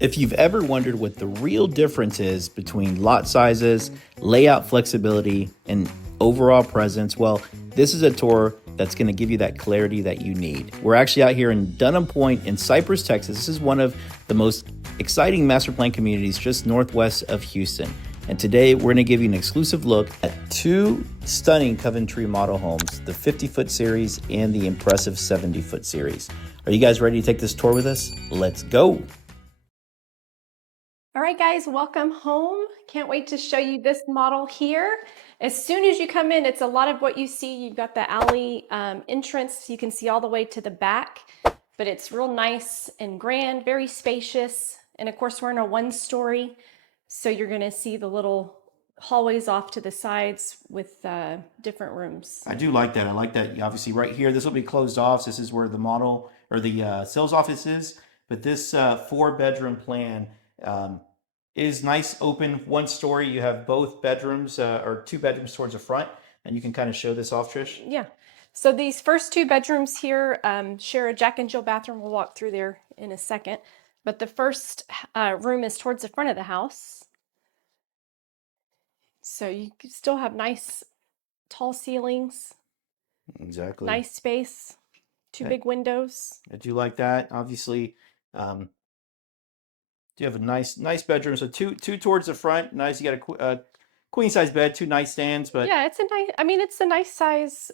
If you've ever wondered what the real difference is between lot sizes, layout flexibility, and overall presence, well, this is a tour that's going to give you that clarity that you need. We're actually out here in Dunham Pointe in Cypress, Texas. This is one of the most exciting master plan communities just northwest of Houston. And today we're going to give you an exclusive look at two stunning Coventry model homes, the 50-foot series and the impressive 70-foot series. Are you guys ready to take this tour with us? Let's go. All right, guys, welcome home. Can't wait to show you this model here. As soon as you come in, it's a lot of what you see. You've got the alley entrance. You can see all the way to the back, but it's real nice and grand, very spacious. And of course, we're in a one-story, so you're gonna see the little hallways off to the sides with different rooms. I do like that. I like that. Obviously, right here, this will be closed off. This is where the model or the sales office is. But this 4-bedroom plan is nice, open, one story. You have both bedrooms or 2 bedrooms towards the front, and you can kind of show this off, Trish. Yeah. So these first 2 bedrooms here share a Jack and Jill bathroom. We'll walk through there in a second. But the first room is towards the front of the house. So you still have nice tall ceilings. Exactly. Nice space. 2 big windows. I do like that. Obviously, you have a nice bedroom. So two towards the front. Nice. You got a queen size bed, 2 nightstands. But yeah, it's a nice. I mean, it's a nice size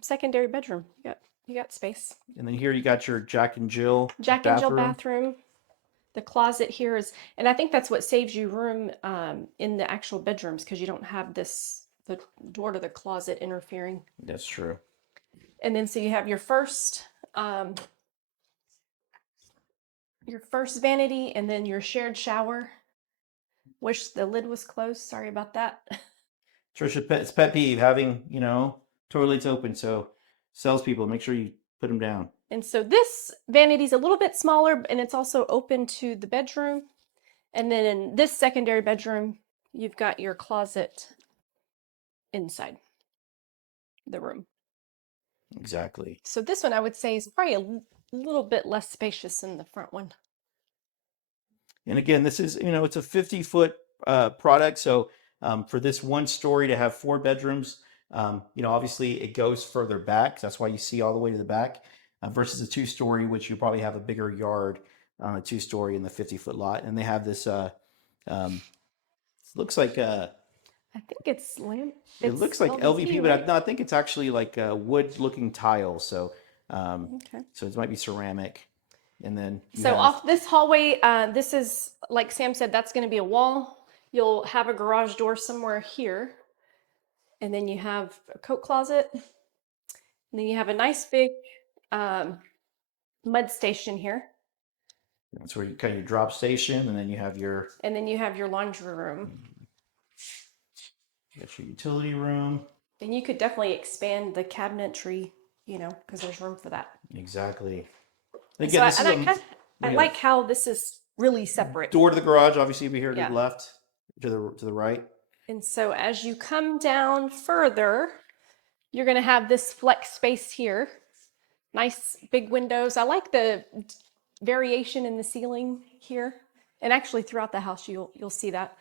secondary bedroom. You got space. And then here you got your Jack and Jill bathroom. The closet here is, and I think that's what saves you room in the actual bedrooms, because you don't have the door to the closet interfering. That's true. And then so you have your first vanity, and then your shared shower. Wish the lid was closed. Sorry about that. Trisha's pet peeve, having, toilets open. So salespeople, make sure you put them down. And so this vanity is a little bit smaller, and it's also open to the bedroom. And then in this secondary bedroom, you've got your closet inside the room. Exactly. So this one I would say is probably a little bit less spacious than the front one. And again, this is, it's a 50-foot product. So for this one story to have 4 bedrooms, obviously it goes further back. that's why you see all the way to the back versus a 2-story, which you probably have a bigger yard on a 2-story in the 50-foot lot. And they have this, looks like I think it's it looks like LVP, right? but I think it's actually like a wood-looking tile. So, okay. So it might be ceramic. And then off this hallway, this is, like Sam said, that's going to be a wall. You'll have a garage door somewhere here, and then you have a coat closet, and then you have a nice big mud station here. That's where you kind of your drop station, and then you have your laundry room. You got your utility room. And you could definitely expand the cabinetry, because there's room for that. Exactly. Again, I like how this is really separate. Door to the garage, obviously, you'll be here to the left, to the right. And so as you come down further, you're going to have this flex space here. Nice big windows. I like the variation in the ceiling here, and actually throughout the house you'll see that.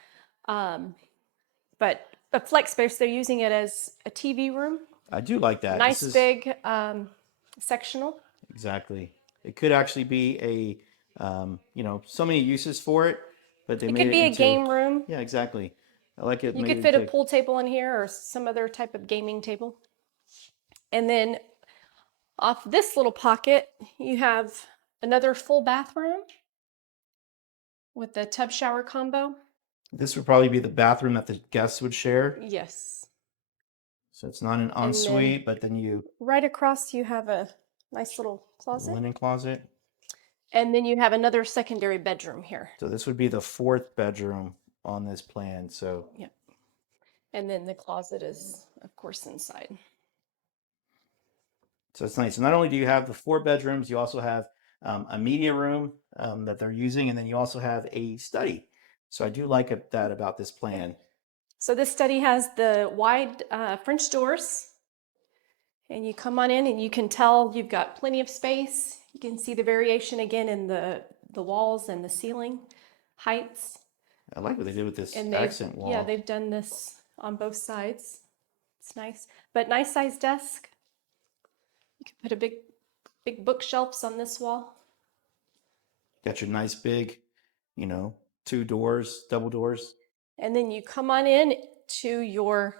But the flex space, they're using it as a TV room. I do like that. Nice big sectional. Exactly. It could actually be a, so many uses for it, but it could be a game room. Yeah, exactly. I like it. You could fit a pool table in here or some other type of gaming table. And then off this little pocket, you have another full bathroom with the tub shower combo. This would probably be the bathroom that the guests would share. Yes. So it's not an ensuite, but then right across you have a nice little closet. Linen closet. And then you have another secondary bedroom here. So this would be the 4th bedroom on this plan. So yeah. And then the closet is, of course, inside. So it's nice. So not only do you have the 4 bedrooms, you also have a media room that they're using, and then you also have a study. So I do like that about this plan. So this study has the wide French doors, and you come on in and you can tell you've got plenty of space. You can see the variation again in the the walls and the ceiling heights. I like what they did with this And accent wall. yeah, they've done this on both sides. It's nice, but nice size desk. You can put a big bookshelves on this wall. Got your nice big, 2 doors, double doors. And then you come on in to your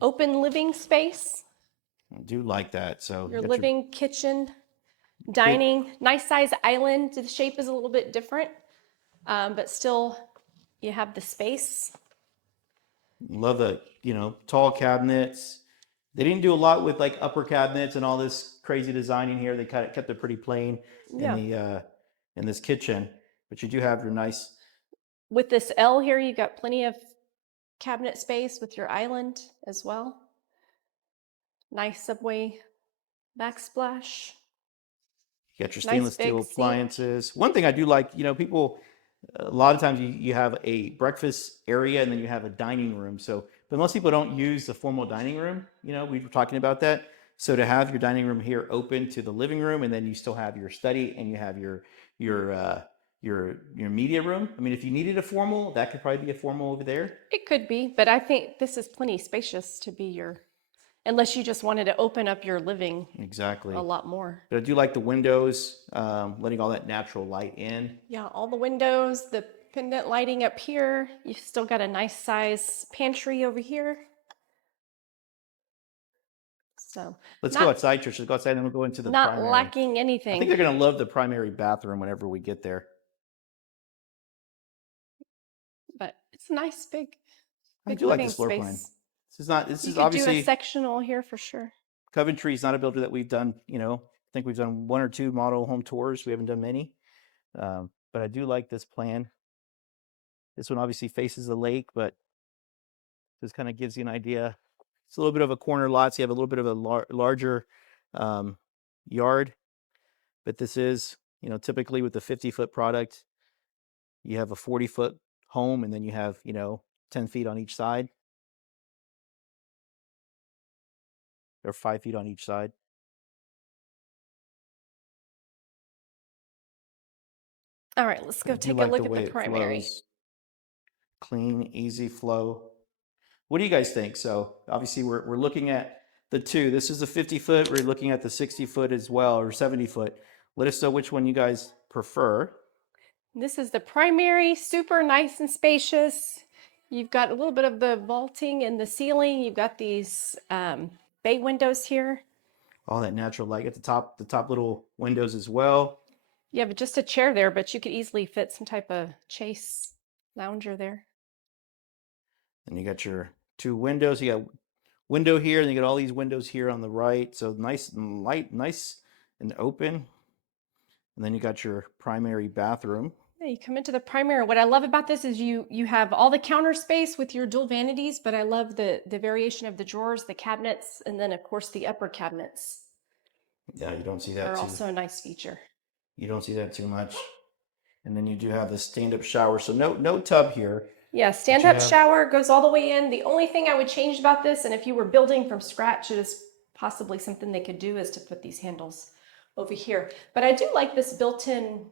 open living space. I do like that. So Your you got living, kitchen, dining, nice size island. The shape is a little bit different, but still you have the space. love the, tall cabinets. They didn't do a lot with like upper cabinets and all this crazy designing here. They kind of kept it pretty plain in the in this kitchen, but you do have your nice. With this L here, you've got plenty of cabinet space with your island as well. Nice subway backsplash. You got your stainless Nice big steel sink. appliances. One thing I do like, people, a lot of times you have a breakfast area and then you have a dining room. So, but most people don't use the formal dining room. We were talking about that. So to have your dining room here open to the living room, and then you still have your study and you have your media room. I mean, if you needed a formal, that could probably be a formal over there. It could be, but I think this is plenty spacious to be your, unless you just wanted to open up your living Exactly. a lot more. But I do like the windows, letting all that natural light in. Yeah, all the windows, the pendant lighting up here. You've still got a nice size pantry over here. So Let's go outside, Tricia. Let's go outside and we'll go into the not primary. lacking I anything. think they're going to love the primary bathroom whenever we get there. But it's a nice big I do like living this floor plan. space. This You is could obviously do a sectional here for sure. Coventry is not a builder that we've done. I think we've done 1 or 2 model home tours. We haven't done many, but I do like this plan. This one obviously faces the lake, but this kind of gives you an idea. It's a little bit of a corner lot, so you have a little bit of a larger yard. But this is, typically with the 50-foot product, you have a 40-foot home, and then you have, 10 feet on each side, or 5 feet on each side. All right, let's go take a look at the primary. Clean, easy flow. What do you guys think? So obviously we're looking at the 2. This is a 50-foot. We're looking at the 60-foot as well, or 70-foot. Let us know which one you guys prefer. This is the primary, super nice and spacious. You've got a little bit of the vaulting in the ceiling. You've got these bay windows here. All that natural light at the top little windows as well. You have just a chair there, but you could easily fit some type of chase lounger there. And you got your 2 windows. You got window here, and you got all these windows here on the right. So nice and light, nice and open. And then you got your primary bathroom. Yeah, you come into the primary. What I love about this is you have all the counter space with your dual vanities, but I love the variation of the drawers, the cabinets, and then of course the upper cabinets. Yeah, you don't see that are also a nice feature. You don't see that too much. And then you do have the stand-up shower. So no tub here. Yeah, stand-up shower goes all the way in. The only thing I would change about this, and if you were building from scratch, it is possibly something they could do, is to put these handles over here. But I do like this built-in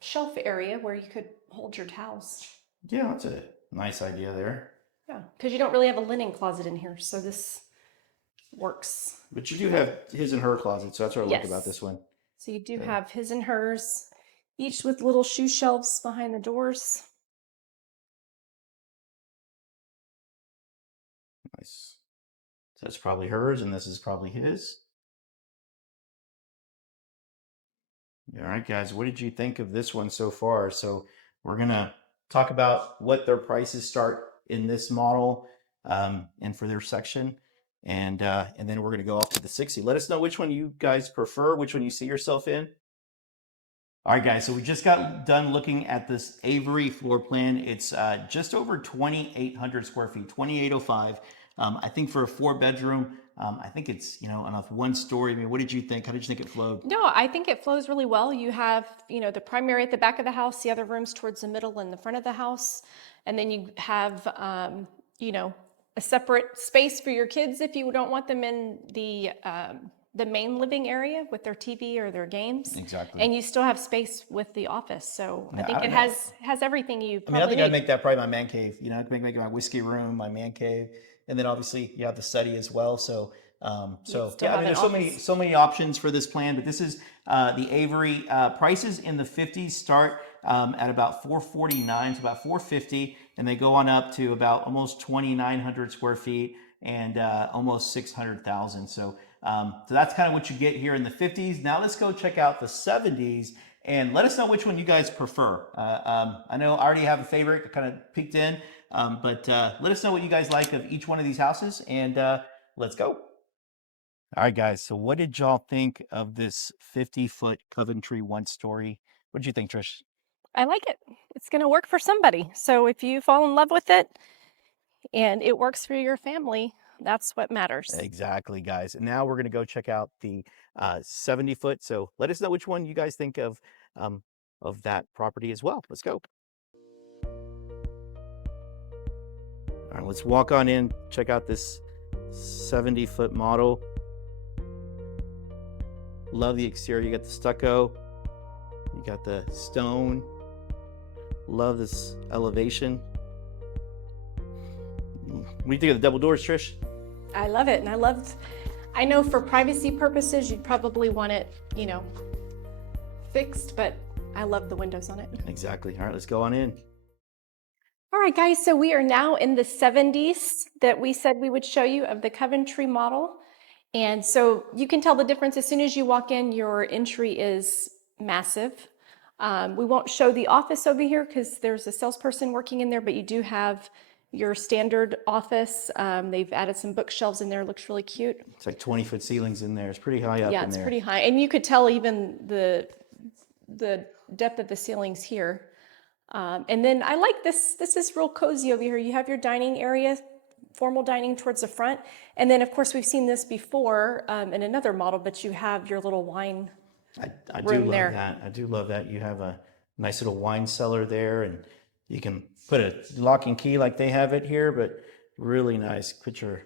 shelf area where you could hold your towels. Yeah, that's a nice idea there. Yeah, because you don't really have a linen closet in here, so this works. But you do have his and her closet, so that's what I like about this one. So you do have his and hers, each with little shoe shelves behind the doors. Nice. So that's probably hers, and this is probably his. All right, guys, what did you think of this one so far? So we're gonna talk about what their prices start in this model, and for their section, and then we're gonna go off to the 60. Let us know which one you guys prefer, which one you see yourself in. All right, guys, so we just got done looking at this Avery floor plan. It's just over 2,800 square feet, 2,805. I think for a 4-bedroom, I think it's, enough 1 story. I mean, what did you think? How did you think it flowed? No, I think it flows really well. You have, the primary at the back of the house, the other rooms towards the middle and the front of the house. And then you have, a separate space for your kids if you don't want them in the the main living area with their TV or their games. Exactly. And you still have space with the office. So I Yeah, I think don't it know. has everything you I mean, I probably think I'd need. make that probably my man cave. You know, I'd make my whiskey room, my man cave, and then obviously you have the study as well. So, You'd still yeah, I have mean, an there's office. so many options for this plan. But this is the Avery prices in the 50s start at about 449, so about 450, and they go on up to about almost 2,900 square feet and almost 600,000. So that's kind of what you get here in the 50s. Now let's go check out the 70s and let us know which one you guys prefer. I know I already have a favorite kind of peeked in, but let us know what you guys like of each one of these houses, and let's go. All right, guys. So, what did y'all think of this 50-foot Coventry one-story? What did you think, Trish? I like it. It's going to work for somebody. So if you fall in love with it and it works for your family, that's what matters. Exactly, guys. And now we're going to go check out the 70-foot. So, let us know which one you guys think of that property as well. Let's go. All right, let's walk on in, check out this 70-foot model. Love the exterior. You got the stucco, you got the stone. Love this elevation. What do you think of the double doors, Trish? I love it. And I know for privacy purposes, you'd probably want it, fixed, but I love the windows on it. Exactly. All right, let's go on in. All right, guys, so we are now in the 70s that we said we would show you of the Coventry model. And so you can tell the difference as soon as you walk in, your entry is massive. We won't show the office over here because there's a salesperson working in there, but you do have your standard office. They've added some bookshelves in there. It looks really cute. It's like 20-foot ceilings in there. It's pretty high up Yeah, in it's there. pretty high. And you could tell even the depth of the ceilings here. And then I like this. This is real cozy over here. You have your dining area, formal dining towards the front. And then, of course, we've seen this before in another model, but you have your little wine I do room love there. that. I do love that. You have a nice little wine cellar there, and you can put a lock and key like they have it here, but really nice. Picture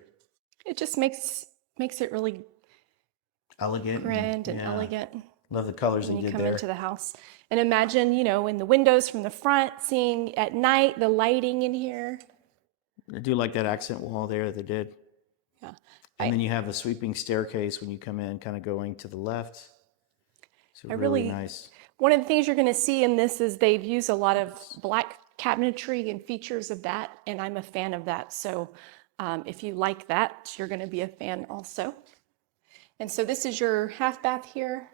It just makes it really elegant. grand and Yeah, elegant love the colors when they you did come there. into the house. And imagine, in the windows from the front, seeing at night the lighting in here. I do like that accent wall there that they did. Yeah. And then you have the sweeping staircase when you come in, kind of going to the left. So I really really, nice. one of the things you're going to see in this is they've used a lot of black cabinetry and features of that, and I'm a fan of that. So if you like that, you're going to be a fan also. And so this is your half bath here.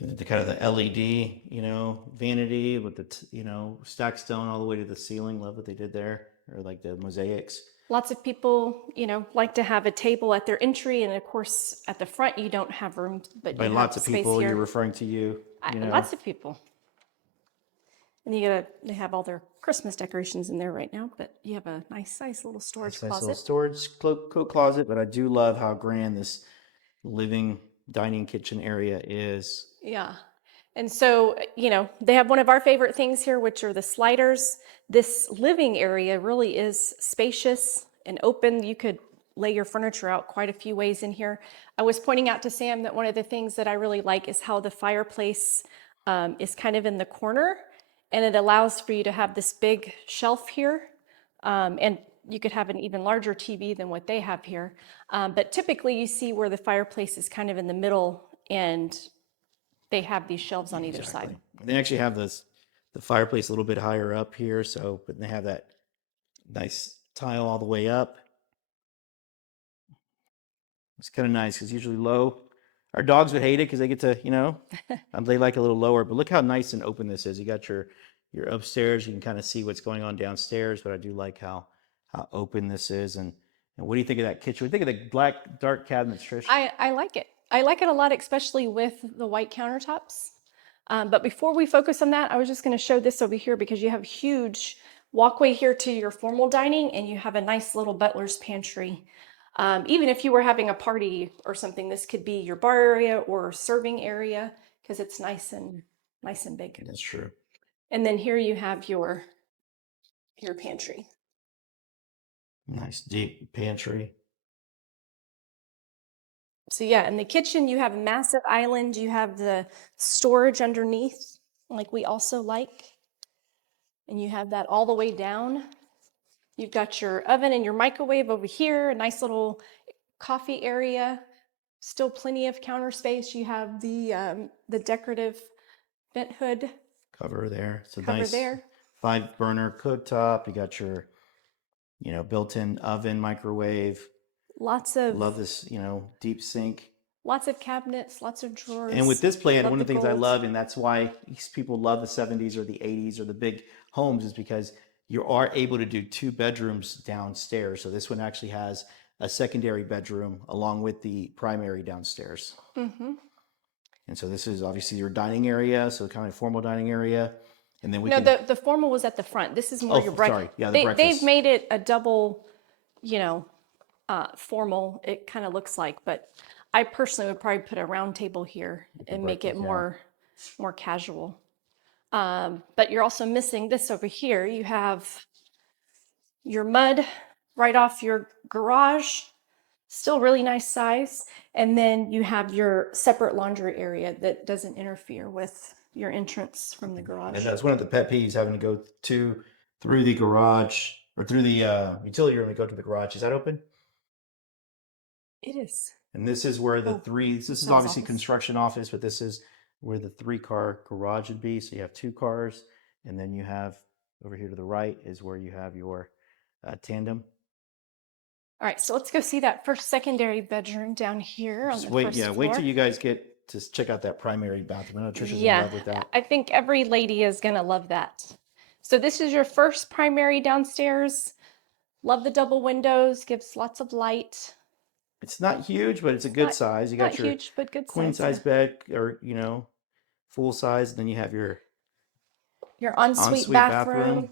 The kind of the LED, vanity with the, stacked stone all the way to the ceiling. Love what they did there, or like the mosaics. Lots of people, like to have a table at their entry, and of course at the front you don't have room, but By you lots have of space people, here. you're referring to you. Lots of people. And they have all their Christmas decorations in there right now, but you have a nice little storage Nice closet. little storage coat closet, but I do love how grand this living dining kitchen area is. Yeah. And so, they have one of our favorite things here, which are the sliders. This living area really is spacious and open. You could lay your furniture out quite a few ways in here. I was pointing out to Sam that one of the things that I really like is how the fireplace is kind of in the corner, and it allows for you to have this big shelf here. And you could have an even larger TV than what they have here. But typically you see where the fireplace is kind of in the middle, and they have these shelves on either side. They actually have the fireplace a little bit higher up here, but they have that nice tile all the way up. It's kind of nice because usually low. Our dogs would hate it because they get to, they like a little lower. But look how nice and open this is. You got your upstairs. You can kind of see what's going on downstairs. But I do like how open this is. And what do you think of that kitchen? What do you think of the black dark cabinets, Trish? I like it. I like it a lot, especially with the white countertops. But before we focus on that, I was just going to show this over here because you have huge walkway here to your formal dining, and you have a nice little butler's pantry. Even if you were having a party or something, this could be your bar area or serving area because it's nice and big. That's true. And then here you have your pantry. Nice deep pantry. So yeah, in the kitchen, you have a massive island. You have the storage underneath, like we also like. And you have that all the way down. You've got your oven and your microwave over here, a nice little coffee area. Still plenty of counter space. You have the decorative vent hood Cover there. It's a cover nice there. 5-burner cooktop. You got your, built-in oven, microwave. Lots Love of this, deep sink. cabinets, lots of drawers. And with this plan, Love one the of the things I gold. love, and that's why people love the 70s or the 80s or the big homes, is because you are able to do 2 bedrooms downstairs. So this one actually has a secondary bedroom along with the primary downstairs. Mm-hmm. And so this is obviously your dining area, so kind of formal dining area. And then we No, can. the formal was at the front. This is more Oh, your breakfast. sorry. Yeah, the They've breakfast. made it a double, formal. It kind of looks like, but I personally would probably put a round table here and make it breakfast, more casual. But you're also missing this over here. You have your mud right off your garage, still really nice size. And then you have your separate laundry area that doesn't interfere with your entrance from the garage. And that's one of the pet peeves, having to go through the garage or through the utility room to go to the garage. Is that open? It is. And this is where the this is sales obviously office. construction office, but this is where the 3-car garage would be. So you have 2 cars, and then you have over here to the right is where you have your tandem. All right, so let's go see that first secondary bedroom down here on the first floor. Wait till you guys get to check out that primary bathroom. I know Tricia's in love with that. I think every lady is gonna love that. So this is your first primary downstairs. Love the double windows, gives lots of light. It's not huge, but it's a good size. You got your huge, but good queen size bed, or full size. And then you have your ensuite bathroom.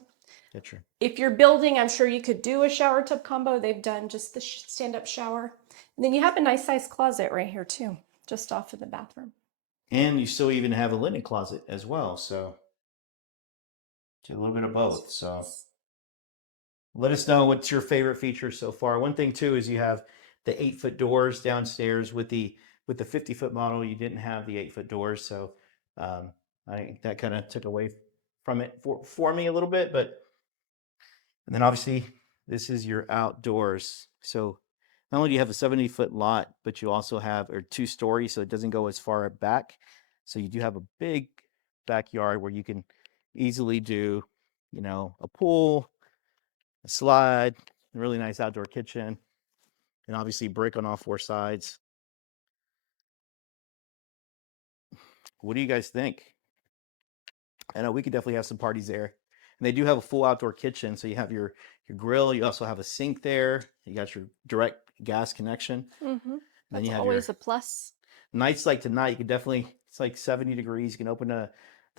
Get your. If you're building, I'm sure you could do a shower tub combo. They've done just the stand-up shower. And then you have a nice size closet right here too, just off of the bathroom. And you still even have a linen closet as well. So do a little bit of both. So let us know what's your favorite feature so far. One thing too is you have the 8-foot doors downstairs. With the 50-foot model, you didn't have the 8-foot doors. So I think that kind of took away from it for me a little bit. And then obviously this is your outdoors. So not only do you have a 70-foot lot, but you also have 2 stories, so it doesn't go as far back. So you do have a big backyard where you can easily do, a pool, a slide, a really nice outdoor kitchen, and obviously brick on all 4 sides. What do you guys think? I know we could definitely have some parties there. And they do have a full outdoor kitchen, so you have your grill. You also have a sink there. You got your direct gas connection. Mm-hmm. Then you have always a plus. Nights like tonight, you can definitely, it's like 70 degrees. You can open the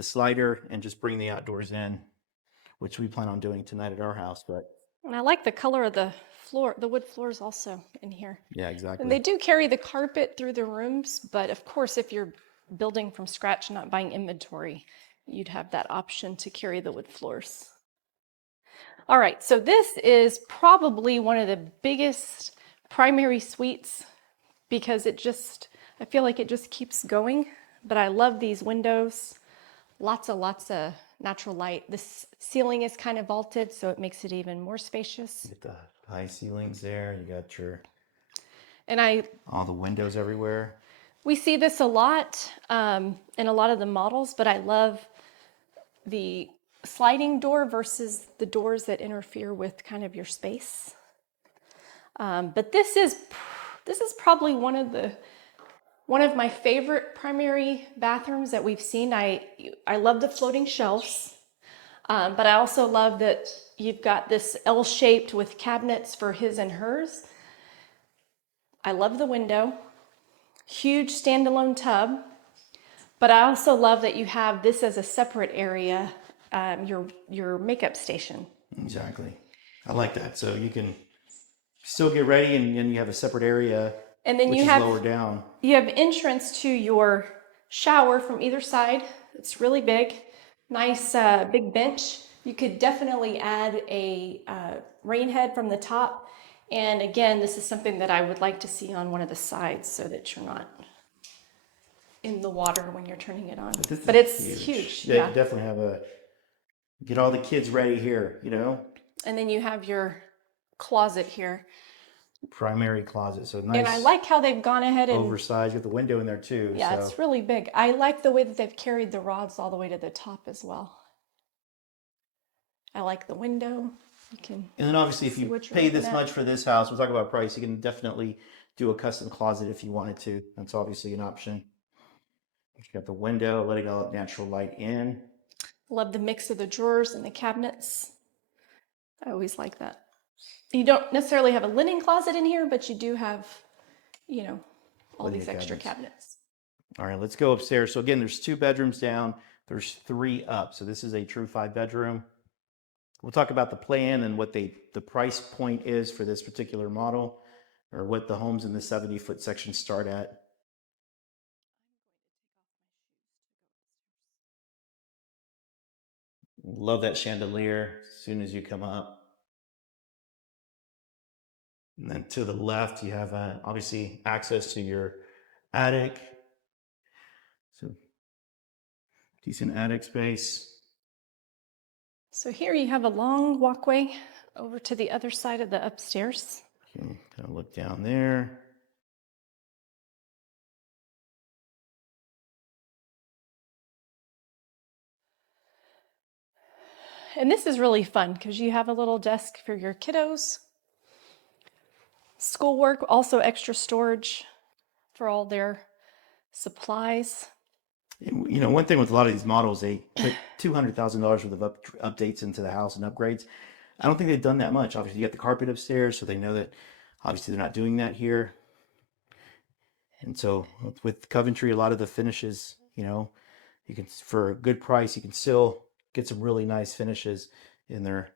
slider and just bring the outdoors in, which we plan on doing tonight at our house. And I like the color of the floor, the wood floors also in here. Yeah, exactly. And they do carry the carpet through the rooms, but of course, if you're building from scratch, not buying inventory, you'd have that option to carry the wood floors. All right, so this is probably one of the biggest primary suites because I feel like it just keeps going, but I love these windows. Lots of natural light. This ceiling is kind of vaulted, so it makes it even more spacious. You get the high ceilings there. You got all the windows everywhere. We see this a lot in a lot of the models, but I love the sliding door versus the doors that interfere with kind of your space. But this is probably one of my favorite primary bathrooms that we've seen. I love the floating shelves, but I also love that you've got this L-shaped with cabinets for his and hers. I love the window, huge standalone tub, but I also love that you have this as a separate area, your makeup station. Exactly. I like that. So you can still get ready, and then you have a separate area, and then which is lower down. You have entrance to your shower from either side. It's really big, nice big bench. You could definitely add a rain head from the top, And again, this is something that I would like to see on one of the sides so that you're not in the water when you're turning it on. But it's huge. Yeah, you definitely have a, get all the kids ready here, you know? And then you have your closet here. Primary closet, so nice. And I like how they've gone ahead and oversized with the window in there too. yeah, so. it's really big. I like the way that they've carried the rods all the way to the top as well. I like the window. You can And then obviously if see you what you're pay this looking at. much for this house, we'll talk about price, you can definitely do a custom closet if you wanted to. That's obviously an option. You got the window, letting all natural light in. Love the mix of the drawers and the cabinets. I always like that. You don't necessarily have a linen closet in here, but you do have, you know, all Plenty these of extra cabinets. cabinets. All right, let's go upstairs. So again, there's 2 bedrooms down, there's 3 up. So this is a true 5-bedroom. We'll talk about the plan and what the price point is for this particular model, or what the homes in the 70-foot section start at. Love that chandelier as soon as you come up. And then to the left, you have obviously access to your attic. So decent attic space. So here you have a long walkway over to the other side of the upstairs. Okay, kind of look down there. And this is really fun because you have a little desk for your kiddos. Schoolwork, also extra storage for all their supplies. You know, one thing with a lot of these models, they put $200,000 worth of updates into the house and upgrades. I don't think they've done that much. Obviously, you got the carpet upstairs, so they know that obviously they're not doing that here. And so with Coventry, a lot of the finishes, you know, you can, for a good price, you can still get some really nice finishes in their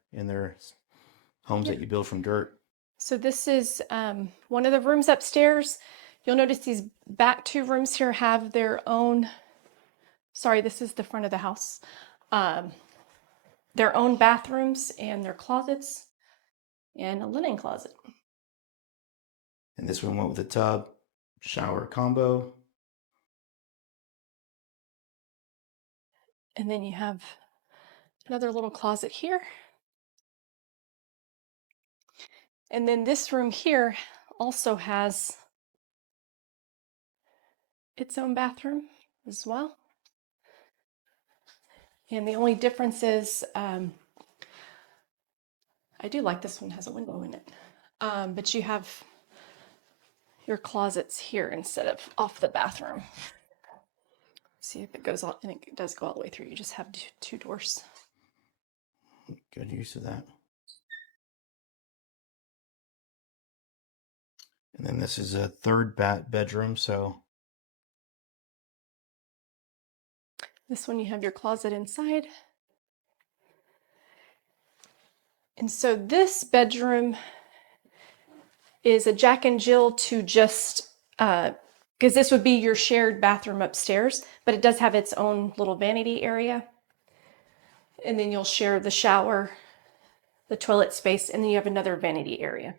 homes that you build from dirt. So this is one of the rooms upstairs. You'll notice these back 2 rooms here have their own, sorry, this is the front of the house, their own bathrooms and their closets and a linen closet. And this one went with a tub, shower combo. And then you have another little closet here. And then this room here also has its own bathroom as well. And the only difference is, I do like this one has a window in it, but you have your closets here instead of off the bathroom. See if it goes on, and it does go all the way through. You just have 2 doors. Good use of that. And then this is a 3rd bedroom, so. This one you have your closet inside. And so this bedroom is a Jack and Jill to just, because this would be your shared bathroom upstairs, but it does have its own little vanity area. And then you'll share the shower, the toilet space, and then you have another vanity area.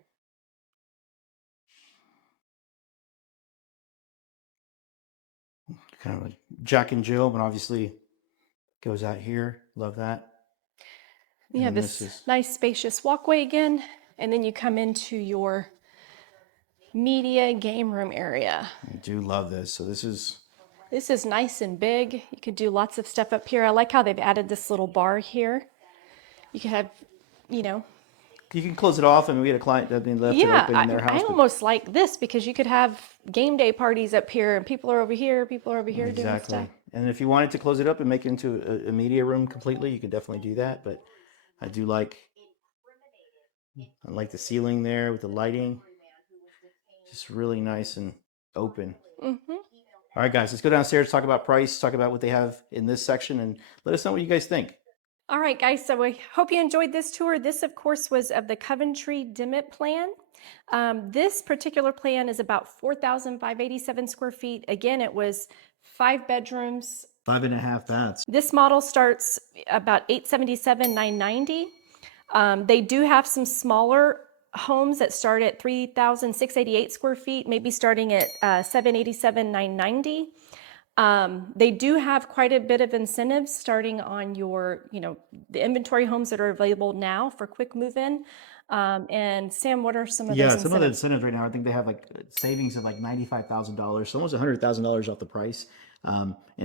Kind of a Jack and Jill, but obviously goes out here. Love that. You have this nice spacious walkway again, and then you come into your media game room area. I do love this. So this is nice and big. You could do lots of stuff up here. I like how they've added this little bar here. You could have, you know. You can close it off. I mean, we had a client that left it open in their house. I almost like this because you could have game day parties up here and people are over here doing stuff. And if you wanted to close it up and make it into a media room completely, you could definitely do that. But I like the ceiling there with the lighting. Just really nice and open. Mm-hmm. All right, guys, let's go downstairs, talk about price, talk about what they have in this section, and let us know what you guys think. All right, guys, so I hope you enjoyed this tour. This, of course, was of the Coventry Dimmitt plan. This particular plan is about 4,587 square feet. Again, it was 5 bedrooms. 5.5 baths. This model starts about $877,990. They do have some smaller homes that start at 3,688 square feet, maybe starting at 787,990. They do have quite a bit of incentives starting on your, the inventory homes that are available now for quick move-in. And Sam, what are some of those Yeah, some of the incentives? incentives right now, I think they have like savings of like $95,000, so almost $100,000 off the price.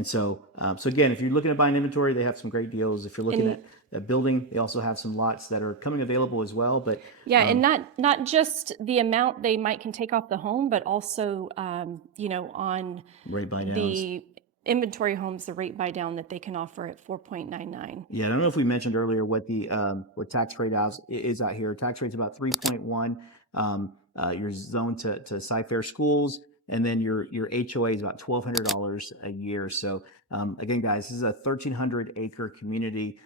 So again, if you're looking at buying inventory, they have some great deals. If you're looking And at a building, they also have some lots that are coming available as well. But yeah, and not just the amount they might can take off the home, but also on rate buy downs. the inventory homes, the rate buy down that they can offer at 4.99. Yeah, I don't know if we mentioned earlier what the what tax rate is out here. Tax rate's about 3.1. You're zoned to Cy-Fair schools, and then your HOA is about $1,200 a year. So again, guys, this is a 1,300 acre community.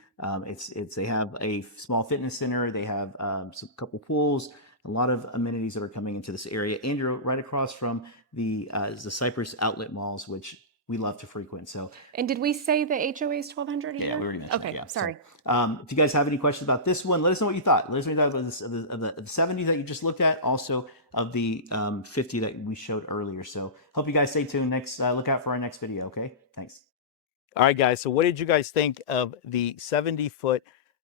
It's they have a small fitness center. They have some couple pools, a lot of amenities that are coming into this area, and you're right across from the Cypress outlet malls, which we love to frequent. So And did we say the HOA is 1,200 a year? yeah, we already mentioned that. Okay, Yeah. sorry. So, if you guys have any questions about this one, let us know what you thought. Let us know what you thought about this, of the 70 that you just looked at, also of the 50 that we showed earlier. So, hope you guys stay tuned. Look out for our next video. Okay. Thanks. All right, guys. So, what did you guys think of the 70-foot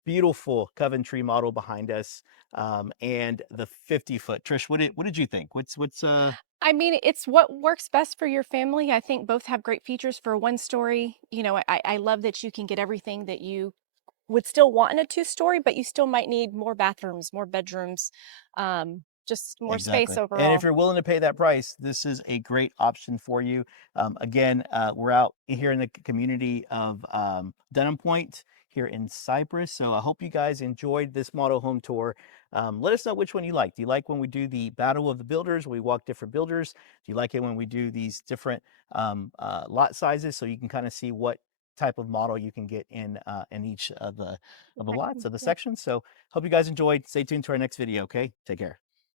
beautiful Coventry model behind us, and the 50-foot? Trish, what did you think? What's I mean, it's what works best for your family. I think both have great features for one story. I love that you can get everything that you would still want in a two-story, but you still might need more bathrooms, more bedrooms, just more space Exactly. And if overall. you're willing to pay that price, this is a great option for you. Again, we're out here in the community of Dunham Pointe here in Cypress. So I hope you guys enjoyed this model home tour. Let us know which one you like. Do you like when we do the Battle of the Builders, where we walk different builders? Do you like it when we do these different lot sizes, so you can kind of see what type of model you can get in each of the lots of the Yeah. sections? So hope you guys enjoyed. Stay tuned to our next video. Okay, take care.